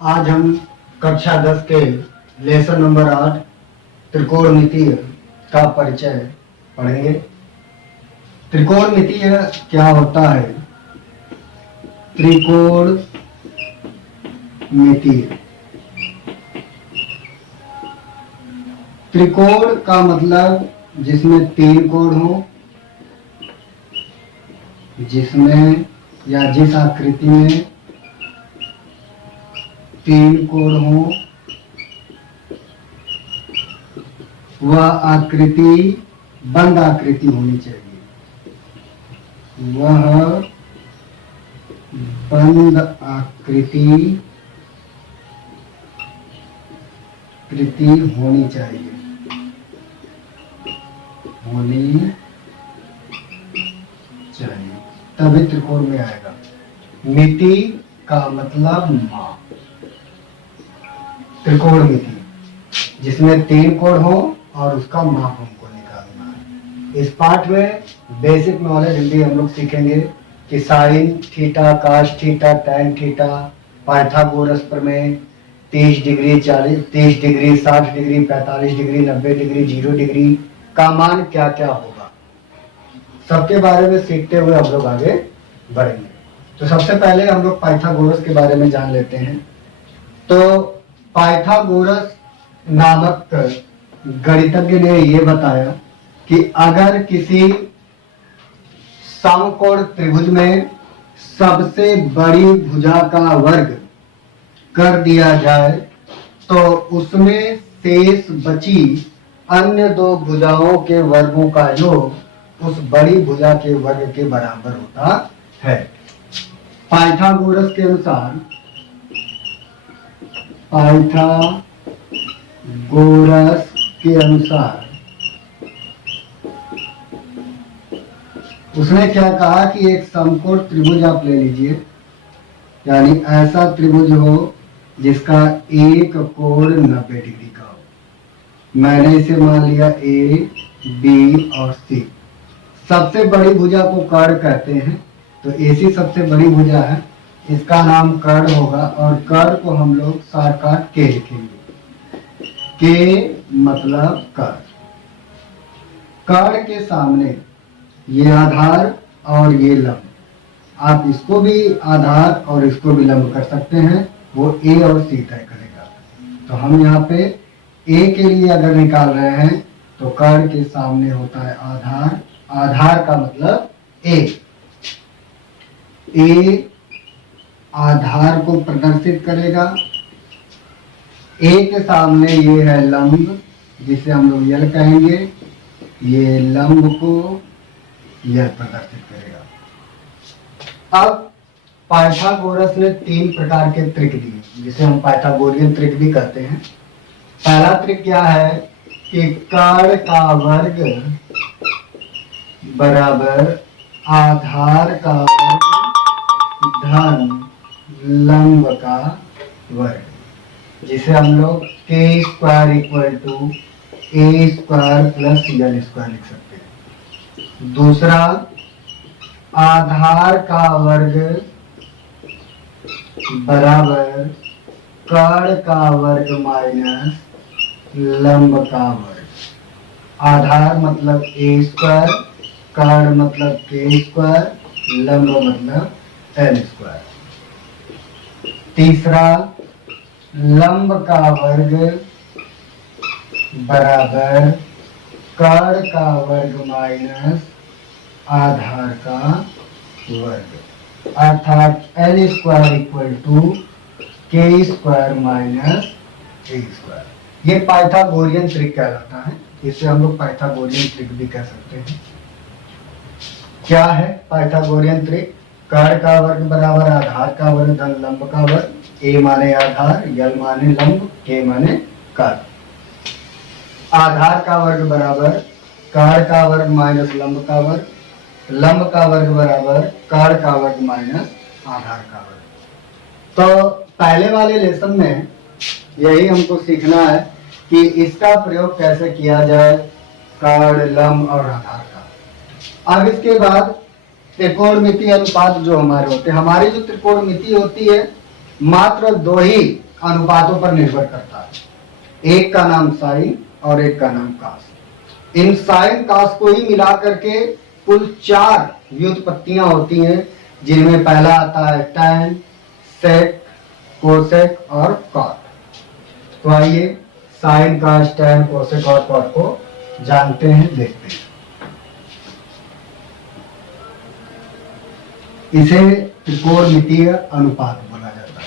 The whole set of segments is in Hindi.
आज हम कक्षा 10 के लेसन नंबर 8 त्रिकोणमितीय का परिचय पढ़ेंगे। त्रिकोणमितीय क्या होता है? त्रिकोणमितीय, त्रिकोण का मतलब जिसमें तीन कोण हो, जिसमें या जिस आकृति में तीन कोण हो, वह आकृति बंद आकृति होनी चाहिए। वह बंद आकृति होनी चाहिए, तभी त्रिकोण में आएगा। मिति का मतलब माप। त्रिकोणमिति जिसमें तीन कोण हो और उसका माप हमको निकालना है। इस पाठ में बेसिक नॉलेज हिंदी हम लोग सीखेंगे कि साइन थीटा, काश थीटा, टैन थीटा, पाइथागोरस प्रमेय, 30 degree, 30 degree, 60 degree, 45 degree, 90 degree, 0 degree का मान क्या क्या होगा, सबके बारे में सीखते हुए हम लोग आगे बढ़ेंगे। तो सबसे पहले हम लोग पाइथागोरस के बारे में जान लेते हैं। तो पाइथागोरस नामक गणितज्ञ ने यह बताया कि अगर किसी समकोण त्रिभुज में सबसे बड़ी भुजा का वर्ग कर दिया जाए तो उसमें शेष बची अन्य दो भुजाओं के वर्गों का योग उस बड़ी भुजा के वर्ग के बराबर होता है। पाइथागोरस के अनुसार, पाइथागोरस के अनुसार उसने क्या कहा कि एक समकोण त्रिभुज आप ले लीजिए, यानी ऐसा त्रिभुज हो जिसका एक कोण 90 डिग्री का हो। मैंने इसे मान लिया ए, बी और सी। सबसे बड़ी भुजा को कर्ण कहते हैं, तो एसी सबसे बड़ी भुजा है, इसका नाम कर्ण होगा और कर्ण को हम लोग शॉर्टकट के लिखेंगे। के मतलब कर्ण। कर्ण के सामने ये आधार और ये लंब, आप इसको भी आधार और इसको भी लंब कर सकते हैं, वो ए और सी तय करेगा। तो हम यहाँ पे ए के लिए अगर निकाल रहे हैं तो कर्ण के सामने होता है आधार, आधार का मतलब ए आधार को प्रदर्शित करेगा। ए के सामने ये है लंब जिसे हम लोग यल कहेंगे, ये लंब को यल प्रदर्शित करेगा। अब पाइथागोरस ने 3 प्रकार के त्रिक दिए जिसे हम पाइथागोरियन त्रिक भी कहते हैं। पहला त्रिक क्या है कि कर्ण का वर्ग बराबर आधार का वर्ग धन लंब का वर्ग, जिसे हम लोग के square equal to A square plus L square लिख सकते हैं। दूसरा, आधार का वर्ग बराबर कर्ण का वर्ग माइनस लंब का वर्ग। आधार मतलब ए स्क्वायर, कर्ण मतलब के स्क्वायर, लंब मतलब एल स्क्वायर। तीसरा, लंब का वर्ग बराबर कर्ण का वर्ग माइनस आधार का वर्ग, अर्थात एल स्क्वायर इक्वल टू के स्क्वायर माइनस ए स्क्वायर। ये पाइथागोरियन त्रिक कहलाता है, इसे हम लोग पाइथागोरियन त्रिक भी कह सकते हैं। क्या है पाइथागोरियन त्रिक? कर्ण का वर्ग बराबर आधार का वर्ग धन लंब का वर्ग, ए माने आधार, यल माने लंब, के माने कर्ण। आधार का वर्ग बराबर कर्ण का वर्ग माइनस लंब का वर्ग, लंब का वर्ग बराबर कर्ण का वर्ग माइनस आधार का वर्ग। तो पहले वाले लेसन में यही हमको सीखना है कि इसका प्रयोग कैसे किया जाए, कर्ण, लंब और आधार का। अब इसके बाद त्रिकोणमिति अनुपात जो हमारे होते हैं, हमारी जो त्रिकोणमिति होती है मात्र 2 ही अनुपातों पर निर्भर करता है। एक का नाम साइन और एक का नाम कास। इन साइन कास को ही मिला करके कुल 4 व्युत्पत्तियां होती हैं, जिनमें पहला आता है टैन, सेक, कोसेक और कॉट। तो आइए साइन, कास, टैन, कोसेक और कॉट को जानते हैं, देखते हैं। इसे त्रिकोणमितीय अनुपात बोला जाता है।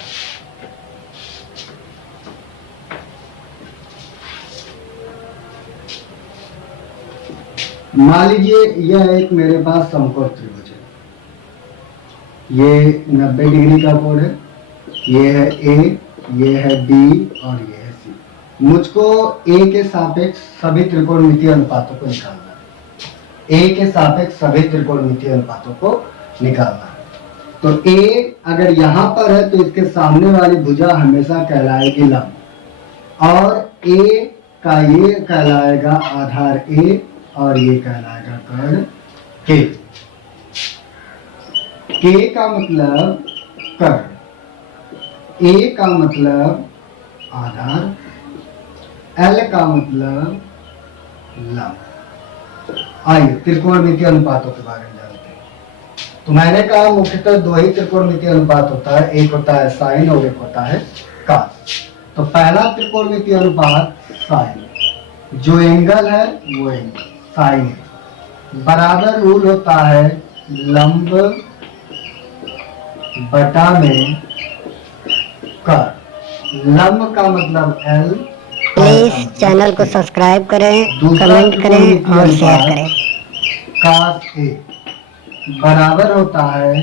मान लीजिए यह एक मेरे पास समकोण त्रिभुज है। ये 90 डिग्री का कोण है। ये है ए, ये है बी और ये है सी। मुझको ए के सापेक्ष सभी त्रिकोणमितीय अनुपातों को निकालना है। ए के सापेक्ष सभी त्रिकोणमितीय अनुपातों को निकालना है। तो ए अगर यहां पर है तो इसके सामने वाली भुजा हमेशा कहलाएगी लंब, और ए का ये कहलाएगा आधार ए और ये कहलाएगा कर्ण के। के का मतलब कर्ण, ए का मतलब आधार, एल का मतलब लंब। आइए त्रिकोणमितीय अनुपातों के बारे में जानते हैं। तो मैंने कहा मुख्यतः 2 ही त्रिकोणमितीय अनुपात होता है, एक होता है साइन और एक होता है कास। तो पहला त्रिकोणमितीय अनुपात साइन, जो एंगल है वो एंगल साइन है, बराबर रूल होता है लंब बटा में कर्ण। लंब का मतलब एल। प्लीज चैनल को सब्सक्राइब करें, कमेंट करें और शेयर करें। कास ए बराबर होता है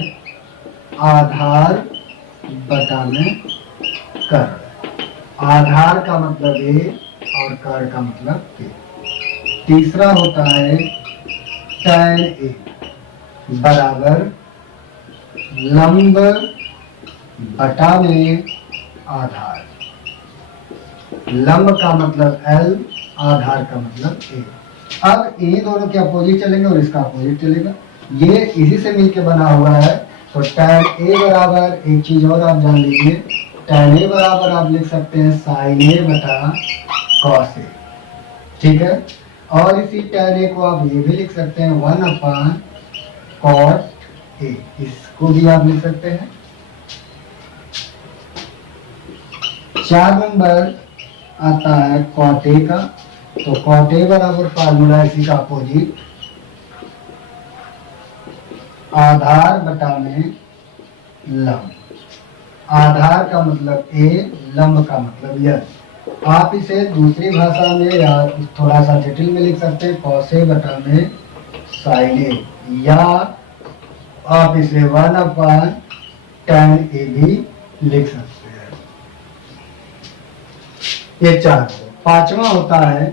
आधार बटा में कर्ण। आधार का मतलब ए और कर्ण का मतलब के। तीसरा होता है tan ए बराबर लंब बटा में आधार। लंब का मतलब L, आधार का मतलब A। अब ये दोनों के अपोजिट चलेंगे और इसका अपोजिट चलेगा। ये इसी से मिलके बना हुआ है। तो tan A बराबर, एक चीज और आप जान लीजिए, tan A बराबर आप लिख सकते हैं sin A बटा cos A, ठीक है। और इसी tan A को आप ये भी लिख सकते हैं 1/cos A, इसको भी आप लिख सकते हैं। 4 नंबर आता है cot A का। तो cot A बराबर फार्मूला इसी का अपोजिट, आधार बटा में लंब। आधार का मतलब A, लंब का मतलब यह। आप इसे दूसरी भाषा में या थोड़ा सा जटिल में लिख सकते हैं cos A बटा में sin A, या आप इसे 1/tan A भी लिख सकते हैं। ये 4। पांचवा होता है,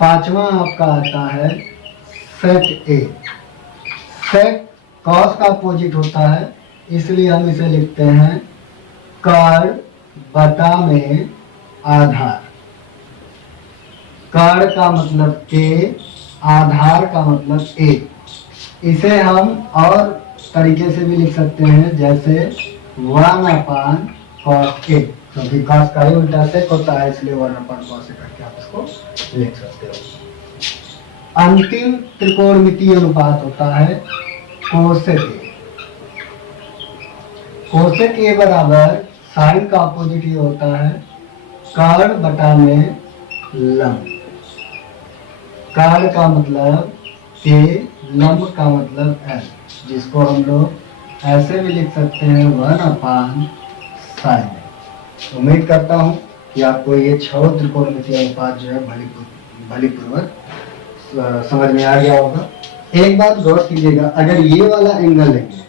पांचवा आपका आता है sec A। sec cos का अपोजिट होता है, इसलिए हम इसे लिखते हैं कर्ण बटा में आधार। कर्ण का मतलब के, आधार का मतलब A। इसे हम और तरीके से भी लिख सकते हैं, जैसे 1/cos A, क्योंकि cos का ही उल्टा sec होता है, इसलिए 1/cos A करके आप इसको लिख सकते हो। अंतिम त्रिकोणमितीय अनुपात होता है कोसेक A। कोसेक A बराबर साइन का अपोजिट ये होता है कर्ण बटा में लंब। कर्ण का मतलब के, लंब का मतलब एल, जिसको हम लोग ऐसे भी लिख सकते हैं 1/sin। उम्मीद करता हूं कि आपको ये 6 त्रिकोणमितीय अनुपात जो है भलीपूर्वक समझ में आ गया होगा। एक बात गौर कीजिएगा, अगर ये वाला एंगल लेंगे,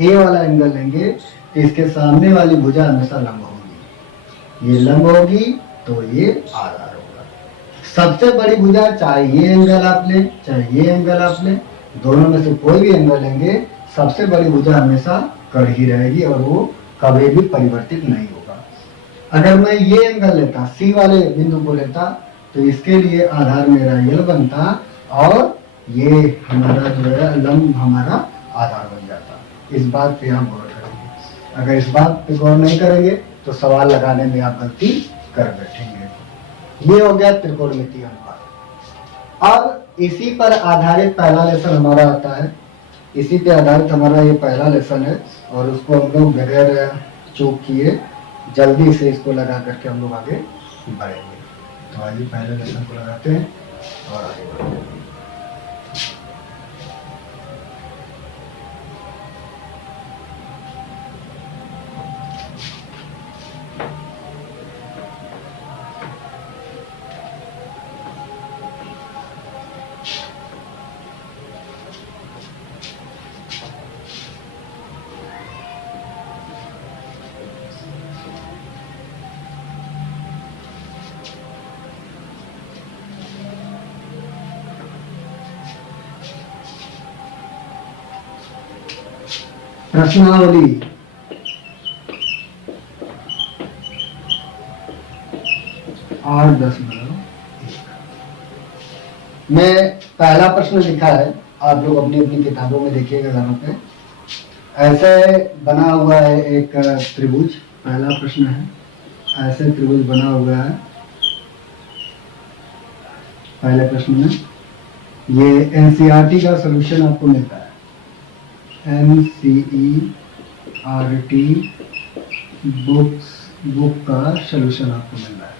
ए वाला एंगल लेंगे, तो इसके सामने वाली भुजा हमेशा लंब होगी। ये लंब होगी तो ये आधार होगा। सबसे बड़ी भुजा, चाहे ये एंगल आप लें चाहे ये एंगल आप लें, दोनों में से कोई भी एंगल लेंगे, सबसे बड़ी भुजा हमेशा कड़ ही रहेगी और वो कभी भी परिवर्तित नहीं होगा। अगर मैं ये एंगल लेता, सी वाले बिंदु को लेता, तो इसके लिए आधार मेरा यल बनता और ये हमारा जो है लंब हमारा आधार बन जाता। इस बात पे हम गौर करेंगे। अगर इस बात पे गौर नहीं करेंगे तो सवाल लगाने में आप गलती कर बैठेंगे। ये हो गया त्रिकोणमितीय अनुपात। अब इसी पर आधारित पहला लेसन हमारा आता है। इसी पे आधारित हमारा ये पहला लेसन है और उसको हम लोग बगैर चूक किए जल्दी से इसको लगा करके हम लोग आगे बढ़ेंगे। तो आइए पहले लेसन को लगाते हैं और आगे बढ़ेंगे। प्रश्नावली 8.1 में पहला प्रश्न लिखा है। आप लोग अपनी अपनी किताबों में देखिएगा घरों पे। ऐसे बना हुआ है एक त्रिभुज। पहला प्रश्न है, ऐसे त्रिभुज बना हुआ है। पहले प्रश्न में ये एनसीईआरटी का सलूशन आपको मिलता है। एनसीईआरटी बुक का सलूशन आपको मिल रहा है।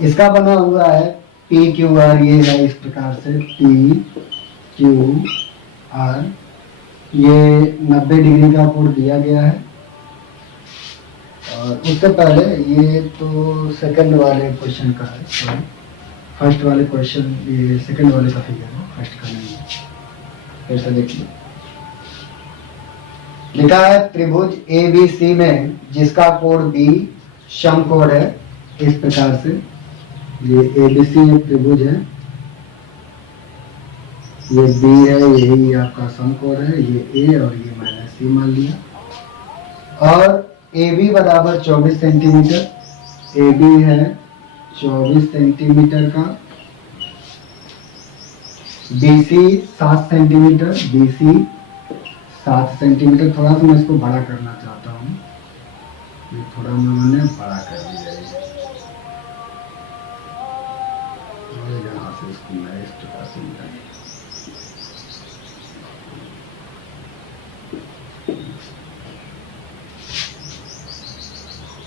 इसका बना हुआ है पी क्यू आर। ये है इस प्रकार से पी क्यू आर। ये 90 डिग्री का कोण दिया गया है। और उससे पहले ये तो सेकंड वाले क्वेश्चन का है, सॉरी फर्स्ट वाले क्वेश्चन, ये सेकंड वाले का फिगर है, फर्स्ट का नहीं है। फिर से देखिए, लिखा है त्रिभुज ABC में जिसका कोण B समकोण है। इस प्रकार से ये ABC एक त्रिभुज है, ये B है, यही आपका समकोण है, ये A और ये -C मान लिया। और AB बराबर 24 सेंटीमीटर। AB है 24 सेंटीमीटर का। BC 7 centimetre. BC 7 centimetre. थोड़ा सा मैं इसको बड़ा करना चाहता हूँ, ये थोड़ा मैंने बड़ा कर दिया है। यहाँ से इसको मैं इस प्रकार से मिलाऊंगा।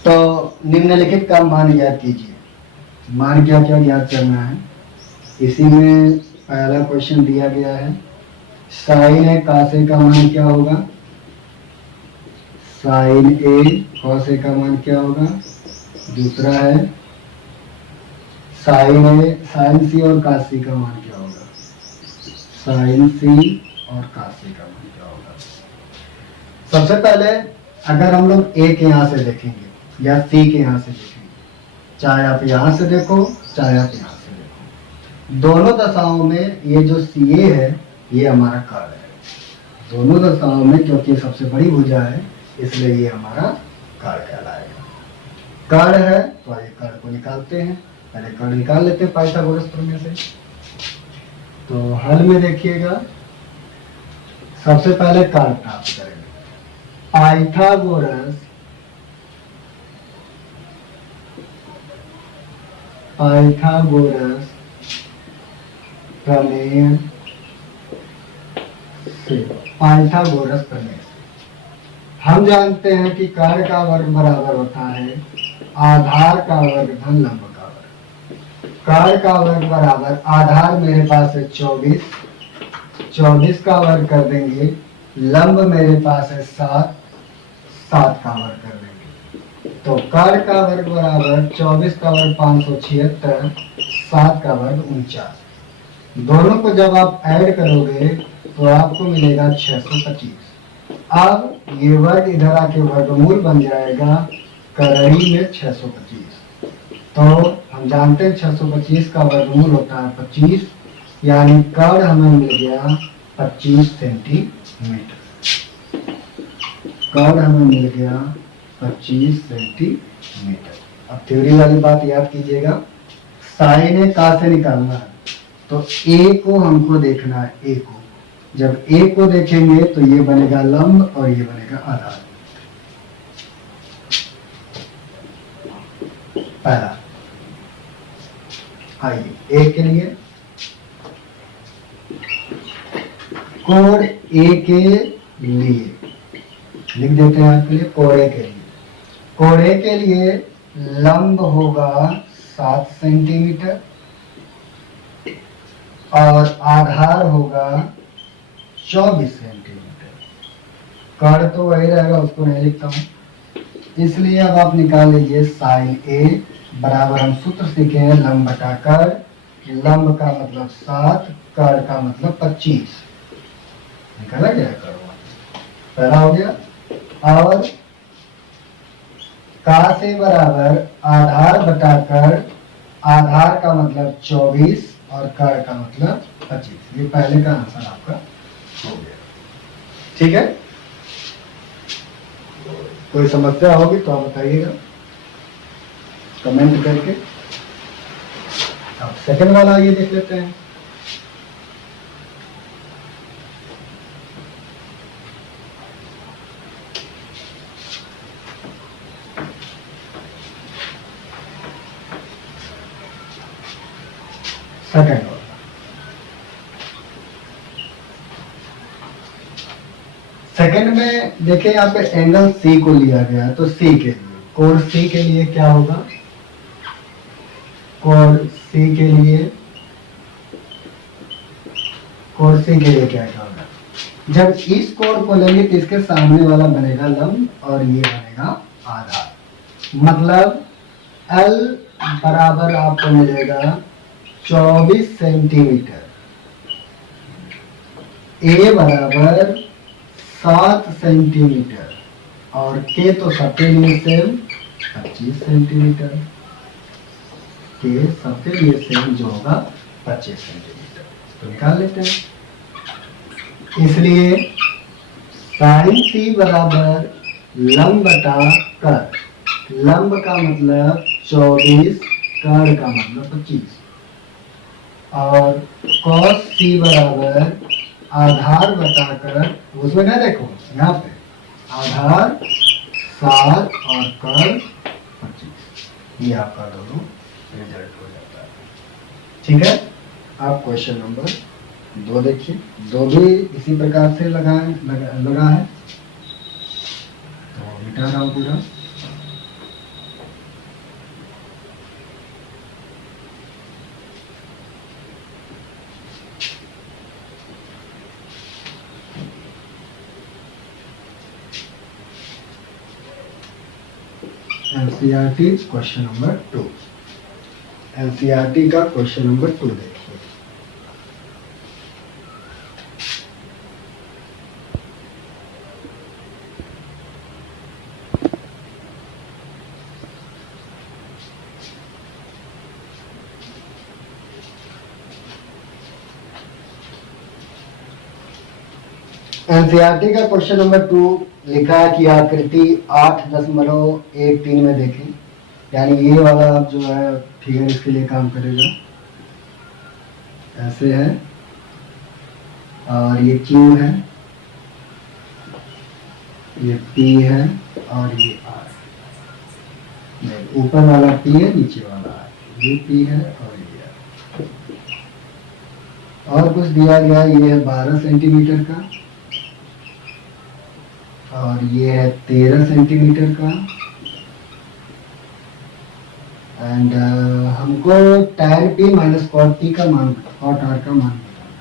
तो निम्नलिखित का मान ज्ञात कीजिए। मान क्या क्या ज्ञात करना है। इसी में पहला क्वेश्चन दिया गया है, साइन ए कॉस ए का मान क्या होगा। साइन ए कॉस ए का मान क्या होगा। दूसरा है साइन सी और कॉस सी का मान क्या होगा। साइन सी और कॉस सी का मान क्या होगा। सबसे पहले अगर हम लोग ए के यहाँ से देखेंगे या सी के यहाँ से देखेंगे, चाहे आप यहाँ से देखो चाहे आप यहाँ से देखो, दोनों दशाओं में ये जो सी ए है ये हमारा कर्ण है। दोनों दशाओं में, क्योंकि सबसे बड़ी भुजा है इसलिए ये हमारा कर्ण कहलाएगा। कर्ण है तो आइए कर्ण को निकालते हैं। पहले कर्ण निकाल लेते हैं पाइथागोरस प्रमेय से। तो हल में देखिएगा, सबसे पहले कर्ण प्राप्त करेंगे। पाइथागोरस प्रमेय से, पाइथागोरस प्रमेय से हम जानते हैं कि कर्ण का वर्ग बराबर होता है आधार का वर्ग धन लंब का वर्ग। कर्ण का वर्ग बराबर, आधार मेरे पास है 24, 24 का वर्ग कर देंगे, लंब मेरे पास है 7, 7 का वर्ग कर देंगे। तो कर्ण का वर्ग बराबर 24 का वर्ग 576, 7 का वर्ग 49। दोनों को जब आप ऐड करोगे तो आपको मिलेगा 625। अब ये वर्ग इधर आके वर्गमूल बन जाएगा करड़ी में 625। तो हम जानते हैं 625 का वर्गमूल होता है 25, यानी कर्ण हमें मिल गया 25 सेंटीमीटर। कर्ण हमें मिल गया 25 सेंटीमीटर। अब थ्योरी वाली बात याद कीजिएगा, साइन ए का से निकालना है तो ए को हमको देखना है। ए को जब ए को देखेंगे तो ये बनेगा लंब और ये बनेगा आधार। पहला, आइए ए के लिए कोण ए के लिए लिख देते हैं आपके लिए। कोण ए के लिए, कोण ए के लिए लंब होगा 7 सेंटीमीटर और आधार होगा 24 सेंटीमीटर। कर्ण तो वही रहेगा, उसको नहीं लिखता हूं, इसलिए अब आप निकाल लीजिए साइन ए बराबर, हम सूत्र सीखे हैं लंब बटा कर्ण। लंब का मतलब 7, कर्ण का मतलब 25। निकाला गया कर्ण, पहला हो गया। और का से बराबर आधार बटा कर्ण, आधार का मतलब 24 और कर्ण का मतलब 25। ये पहले का आंसर आपका हो गया। ठीक है, कोई समस्या होगी तो आप बताइएगा कमेंट करके। अब सेकंड वाला ये देख लेते हैं। सेकंड वाला, सेकंड में देखिए यहाँ पे एंगल सी को लिया गया है, तो सी के लिए, कोण सी के लिए क्या होगा? कोण सी के लिए, कोण सी के लिए क्या क्या होगा? जब इस कोण को लेंगे तो इसके सामने वाला बनेगा लंब और ये बनेगा आधार। मतलब L बराबर आपको मिलेगा 24 सेंटीमीटर, A बराबर 7 सेंटीमीटर और K तो सबके लिए सेम 25 सेंटीमीटर। K सबके लिए सेम जो होगा 25 सेंटीमीटर, तो निकाल लेते हैं। इसलिए साइन सी बराबर लंब बटा कर्ण। लंब का मतलब 24, कर्ण का मतलब 25 और cos सी बराबर आधार बटा कर्ण, उसमें क्या देखो यहाँ पे आधार 7 और कर्ण 25। ये आपका दोनों रिजल्ट हो जाता है। ठीक है, आप क्वेश्चन नंबर 2 देखिए, 2 भी इसी प्रकार से लगा है, तो मिटा रहा हूं पूरा। एनसीईआरटी क्वेश्चन नंबर 2, एनसीईआरटी का क्वेश्चन नंबर 2 देखिए। एनसीईआरटी का क्वेश्चन नंबर 2 लिखा है कि आकृति 8.13 में देखें, यानी ये वाला आप जो है फिगर इसके लिए काम करेगा। ऐसे है और ये Q है, ये P है और ये R। ऊपर वाला P है, नीचे वाला R। ये P है और ये R। और कुछ दिया गया, ये है 12 सेंटीमीटर का और ये है 13 सेंटीमीटर का। एंड हमको tan P minus cot P का मान, cot R का मान बताना।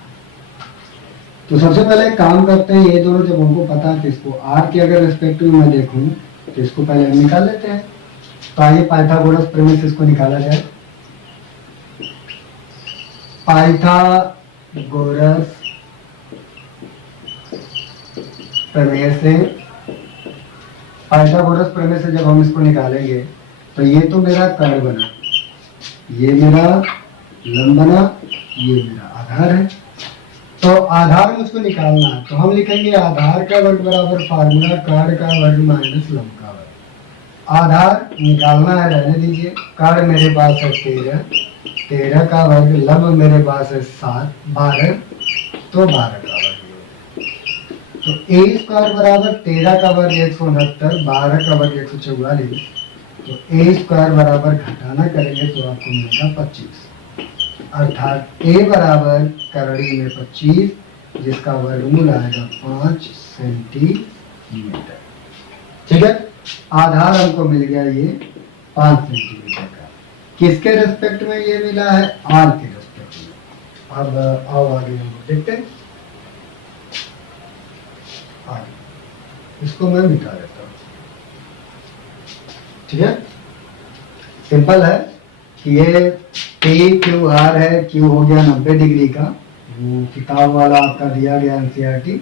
तो सबसे पहले काम करते हैं, ये दोनों जब हमको पता है तो इसको R के अगर रेस्पेक्टिव में देखूं तो इसको पहले हम निकाल लेते हैं। तो आइए पाइथागोरस प्रमेय से इसको निकाला जाए। पाइथागोरस प्रमेय से, पाइथागोरस प्रमेय से जब हम इसको निकालेंगे तो ये तो मेरा कर्ण बना, ये मेरा लंब बना, ये मेरा आधार है। तो आधार मुझको निकालना है, तो हम लिखेंगे आधार का वर्ग बराबर फार्मूला कर्ण का वर्ग माइनस लंब का वर्ग। आधार निकालना है, रहने दीजिए। कर्ण मेरे पास है 13, 13 का वर्ग, लंब मेरे पास है 7, 12, तो 12 का वर्ग। तो ए स्क्वायर बराबर 13 का वर्ग 169, 12 का वर्ग 144, तो ए स्क्वायर बराबर घटाना करेंगे तो आपको मिलेगा 25, अर्थात ए बराबर करड़ी में 25, जिसका वर्गमूल आएगा 5 सेंटीमीटर। ठीक है, आधार हमको मिल गया ये 5 सेंटीमीटर का। किसके रेस्पेक्ट में ये मिला है? आर के रेस्पेक्ट में। अब आओ आगे हम देखते हैं। इसको मैं मिटा देता हूँ। ठीक है, सिंपल है कि ये पी क्यू आर है। क्यू हो गया 90 डिग्री का, वो किताब वाला आपका दिया गया एनसीईआरटी,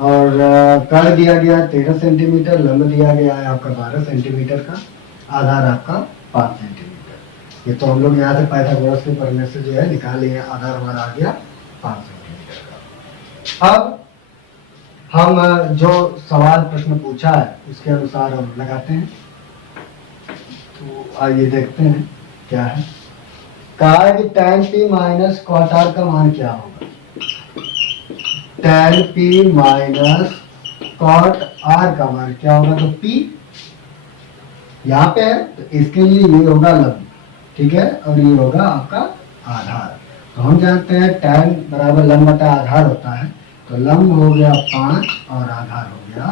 और कर दिया गया 13 सेंटीमीटर, लंब दिया गया है आपका 12 सेंटीमीटर का, आधार आपका 5 सेंटीमीटर। ये तो हम लोग यहाँ से पाइथागोरस के पढ़ने से जो है निकाल लिए, आधार हमारा आ गया 5 सेंटीमीटर का। अब हम जो सवाल प्रश्न पूछा है उसके अनुसार हम लगाते हैं। तो आइए देखते हैं क्या है। कहा कि tan p minus cot R का मान क्या होगा? tan p minus cot R का मान क्या होगा? तो p यहाँ पे है, तो इसके लिए ये होगा लंब, ठीक है, और ये होगा आपका आधार। तो हम जानते हैं tan बराबर लंब बटा आधार होता है, तो लंब हो गया 5 और आधार हो गया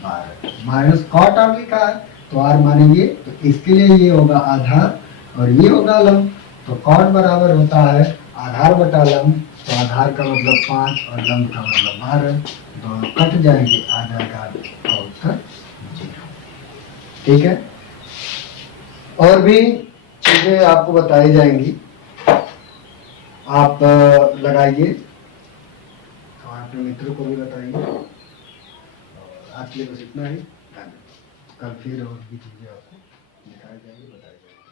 12। माइनस कॉट आर लिखा है तो आर मानेंगे, तो इसके लिए ये होगा आधार और ये होगा लंब। तो कॉट बराबर होता है आधार बटा लंब, तो आधार का मतलब 5 और लंब का मतलब 12, दोनों कट जाएंगे, आ जाएगा उत्तर 0। ठीक है, और भी चीजें आपको बताई जाएंगी, आप लगाइए और अपने मित्रों को भी बताइए। और आज के लिए बस इतना ही। कल फिर और भी चीजें आपको दिखाई जाएंगी, बताई जाएंगी।